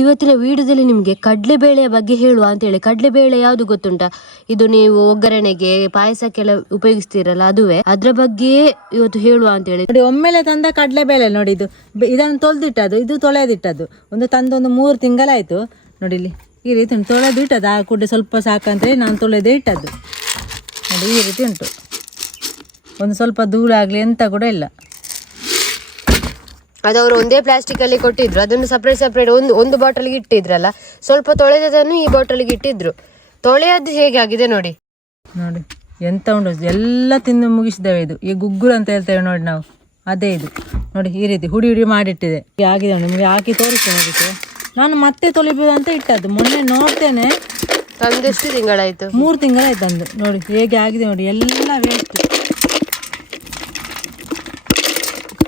ಇವತ್ತಿನ ವಿಡಿಯೋದಲ್ಲಿ ನಿಮಗೆ ಕಡಲೆಬೇಳೆಯ ಬಗ್ಗೆ ಹೇಳುವ ಅಂತ ಹೇಳಿ ಕಡಲೆಬೇಳೆ ಯಾವುದು ಗೊತ್ತುಂಟ? ಇದು ನೀವು ಒಗ್ಗರಣೆಗೆ ಪಾಯಸಕ್ಕೆಲ್ಲ ಉಪಯೋಗಿಸ್ತೀರಲ್ಲ ಅದುವೇ. ಅದ್ರ ಬಗ್ಗೆ ಇವತ್ತು ಹೇಳುವ ಅಂತ ಹೇಳಿ ನೋಡಿ, ಒಮ್ಮೆಲೆ ತಂದ ಕಡಲೆಬೇಳೆ ನೋಡಿ ಇದು. ಇದನ್ನು ತೊಳೆದಿಟ್ಟದು ಇದು ತೊಳೆದಿಟ್ಟದು ಒಂದು ತಂದು ಒಂದು ಮೂರು ತಿಂಗಳಾಯಿತು. ನೋಡಿ ಇಲ್ಲಿ, ಈ ರೀತಿ ಉಂಟು. ತೊಳೆದು ಇಟ್ಟದ್ದು ಆ ಕೂಡ ಸ್ವಲ್ಪ ಸಾಕಂತೇಳಿ ನಾನು ತೊಳೆದೇ ಇಟ್ಟದ್ದು. ನೋಡಿ, ಈ ರೀತಿ ಉಂಟು. ಒಂದು ಸ್ವಲ್ಪ ದೂರ ಆಗಲಿ ಎಂತ ಕೂಡ ಇಲ್ಲ. ಅದು ಅವರು ಒಂದೇ ಪ್ಲಾಸ್ಟಿಕ್ ಅಲ್ಲಿ ಕೊಟ್ಟಿದ್ರು. ಅದನ್ನು ಸಪ್ರೇಟ್ ಸಪ್ರೇಟ್ ಒಂದು ಒಂದು ಬಾಟಲ್ಗೆ ಇಟ್ಟಿದ್ರಲ್ಲ. ಸ್ವಲ್ಪ ತೊಳೆದದನ್ನು ಈ ಬಾಟಲ್ಗೆ ಇಟ್ಟಿದ್ರು. ತೊಳೆಯೋದು ಹೇಗೆ ಆಗಿದೆ ನೋಡಿ. ನೋಡಿ ಎಂತ ಉಂಟು? ಎಲ್ಲ ತಿಂದು ಮುಗಿಸಿದ್ದೇವೆ ಇದು. ಈ ಗುಗ್ಗುರು ಅಂತ ಹೇಳ್ತೇವೆ ನೋಡಿ ನಾವು. ಅದೇ ಇದು. ನೋಡಿ ಈ ರೀತಿ ಹುಡಿ ಹುಡಿ ಮಾಡಿಟ್ಟಿದೆ. ಆಗಿದೆ ನಿಮಗೆ ಹಾಕಿ ತೋರಿಸ್ತೇನೆ ಅದಕ್ಕೆ ನಾನು ಮತ್ತೆ ತೊಳಿಬೋದು ಅಂತ ಇಟ್ಟದ್ದು. ಮೊನ್ನೆ ನೋಡ್ತೇನೆ. ತಂದೆಷ್ಟು ತಿಂಗಳಾಯಿತು? ಮೂರು ತಿಂಗಳಾಯ್ತು ಅಂದು ನೋಡಿ ಹೇಗೆ ಆಗಿದೆ ನೋಡಿ. ಎಲ್ಲ ವೇಸ್ಟ್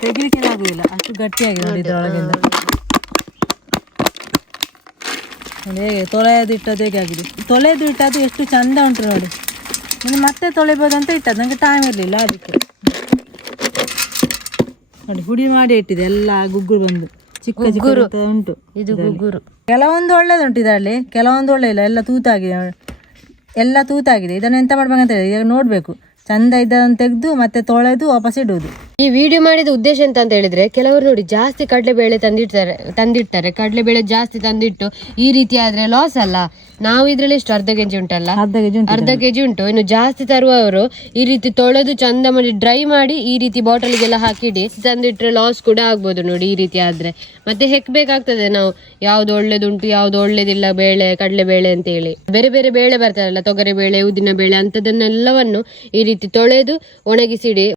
ತೆಗಿಲಿಕ್ಕೆ ಆಗುದಿಲ್ಲ. ಅಷ್ಟು ಗಟ್ಟಿಯಾಗಿದೆ ನೋಡಿ ಇದ್ರೊಳಗಿಂದ. ಹೇಗೆ ತೊಳೆಯೋದು ಇಟ್ಟದ್ದು ಹೇಗೆ ಆಗಿದೆ? ತೊಳೆದು ಇಟ್ಟದ್ದು ಎಷ್ಟು ಚಂದ ಉಂಟು ನೋಡಿ. ಇನ್ನು ಮತ್ತೆ ತೊಳಿಬೋದು ಅಂತ ಇಟ್ಟದ್ದು ನನಗೆ ಟೈಮ್ ಇರಲಿಲ್ಲ ಅದಕ್ಕೆ. ನೋಡಿ ಹುಡಿ ಮಾಡಿ ಇಟ್ಟಿದೆ ಎಲ್ಲ ಗುಗ್ಗುರು ಬಂದು. ಚಿಕ್ಕ ಚಿಕ್ಕ ಉಂಟು ಇದು ಗುಗ್ಗುರು. ಕೆಲವೊಂದು ಒಳ್ಳೇದುಂಟು ಇದರಲ್ಲಿ ಕೆಲವೊಂದು ಒಳ್ಳೆ ಇಲ್ಲ ಎಲ್ಲ ತೂತಾಗಿದೆ. ಎಲ್ಲ ತೂತಾಗಿದೆ. ಇದನ್ನು ಎಂತ ಮಾಡ್ಬೇಕಂತ ಹೇಳಿ ಈಗ ನೋಡಬೇಕು. ಚಂದ ಇದ್ದದನ್ನು ತೆಗೆದು ಮತ್ತೆ ತೊಳೆದು ವಾಪಸ್ ಇಡುವುದು. ಈ ವಿಡಿಯೋ ಮಾಡಿದ ಉದ್ದೇಶ ಎಂತ ಅಂತ ಹೇಳಿದ್ರೆ ಕೆಲವರು ನೋಡಿ ಜಾಸ್ತಿ ಕಡಲೆಬೇಳೆ ತಂದಿಡ್ತಾರೆ ತಂದಿಡ್ತಾರೆ. ಕಡಲೆಬೇಳೆ ಜಾಸ್ತಿ ತಂದಿಟ್ಟು ಈ ರೀತಿ ಆದ್ರೆ ಲಾಸ್ ಅಲ್ಲ. ನಾವು ಇದ್ರಲ್ಲಿ ಎಷ್ಟು ಅರ್ಧ ಕೆಜಿ ಉಂಟಲ್ಲ? ಅರ್ಧ ಕೆಜಿ ಉಂಟು ಅರ್ಧ ಕೆಜಿ ಉಂಟು. ಇನ್ನು ಜಾಸ್ತಿ ತರುವವರು ಈ ರೀತಿ ತೊಳೆದು ಚಂದ ಮಾಡಿ ಡ್ರೈ ಮಾಡಿ ಈ ರೀತಿ ಬಾಟಲ್ಗೆಲ್ಲ ಹಾಕಿಡಿ. ತಂದಿಟ್ರೆ ಲಾಸ್ ಕೂಡ ಆಗ್ಬೋದು ನೋಡಿ ಈ ರೀತಿ ಆದ್ರೆ. ಮತ್ತೆ ಹೆಕ್ಬೇಕಾಗ್ತದೆ ನಾವು ಯಾವ್ದು ಒಳ್ಳೇದುಂಟು ಯಾವ್ದು ಒಳ್ಳೇದಿಲ್ಲ ಬೇಳೆ ಕಡಲೆ ಬೇಳೆ ಅಂತ ಹೇಳಿ ಬೇರೆ ಬೇರೆ ಬೇಳೆ ಬರ್ತಾರಲ್ಲ ತೊಗರಿ ಬೇಳೆ ಉದ್ದಿನ ಬೇಳೆ ಅಂತದನ್ನೆಲ್ಲವನ್ನು ಈ ರೀತಿ ತೊಳೆದು ಒಣಗಿಸಿಡಿ.